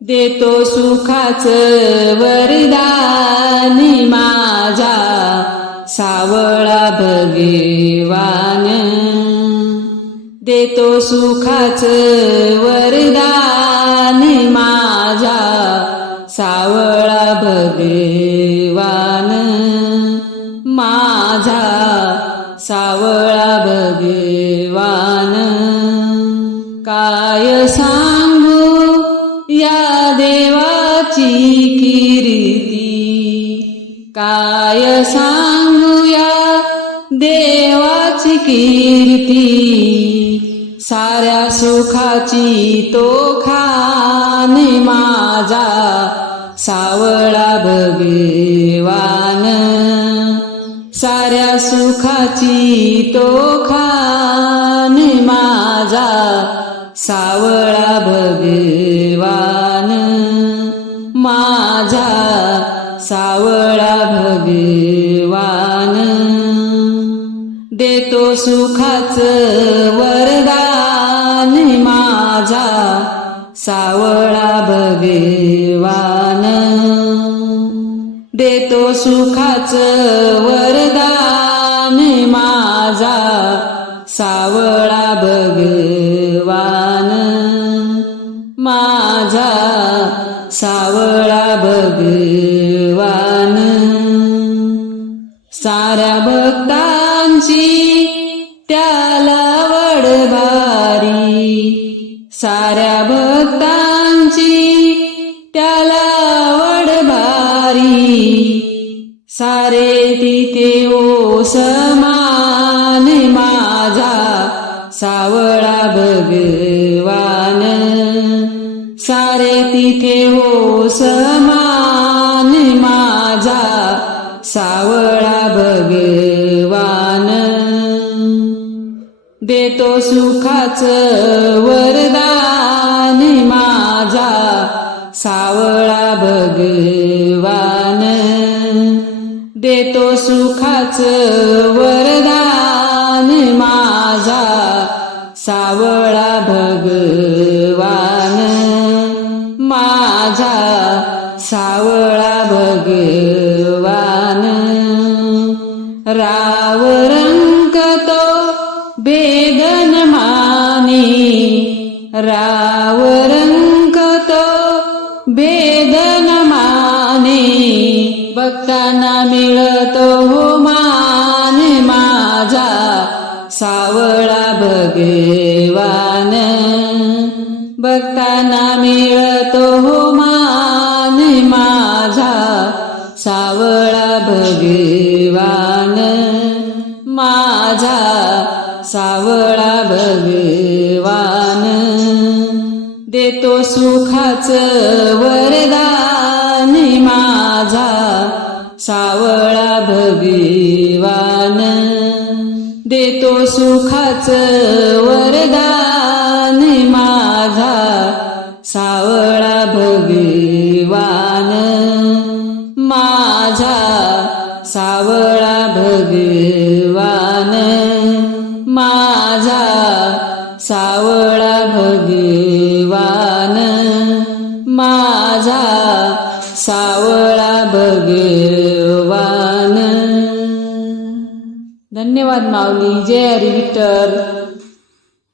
देतो सुखाच वरदानी माझा सावळा भगवान देतो सुखाच वरदानी माझा सावळा भगवान माझा सावळा भगवान काय सा कीर्ती. काय सांगूया देवाची कीर्ती? साऱ्या सुखाची तो खान माझा सावळा भगवान साऱ्या सुखाची तो खान माझा सावळा माझा सावळा भगवान. देतो सुखाच वरदान माझा सावळा भगवान. देतो सुखाच वरदान माझा सावळा भगवान. देवान. साऱ्या भक्तांची त्याला वडभारी साऱ्या भक्तांची त्याला वडभारी सारे तिथे ओ समान माझा सावळा भगवान. सारे तिथे ओ समान सावळा भगवान. देतो सुखाच वरदान माझा सावळा भगवान. देतो सुखाच वरदान माझा सावळा भगवान. रावरंग तो बेदन माने भक्तांना मिळतो हो मान माझा सावळा भगवान. भक्तांना मिळतो हो मान माझा सावळा भगवान. देतो सुखाच वरदान माझा सावळा भगवान. देतो सुखाच वरदान माझा सावळा भगवान. माझा सावळा भगवान. माझा सावळा भगवान. माझा सावळा भगवान धन्यवाद माऊली. जय हरी विठ्ठल.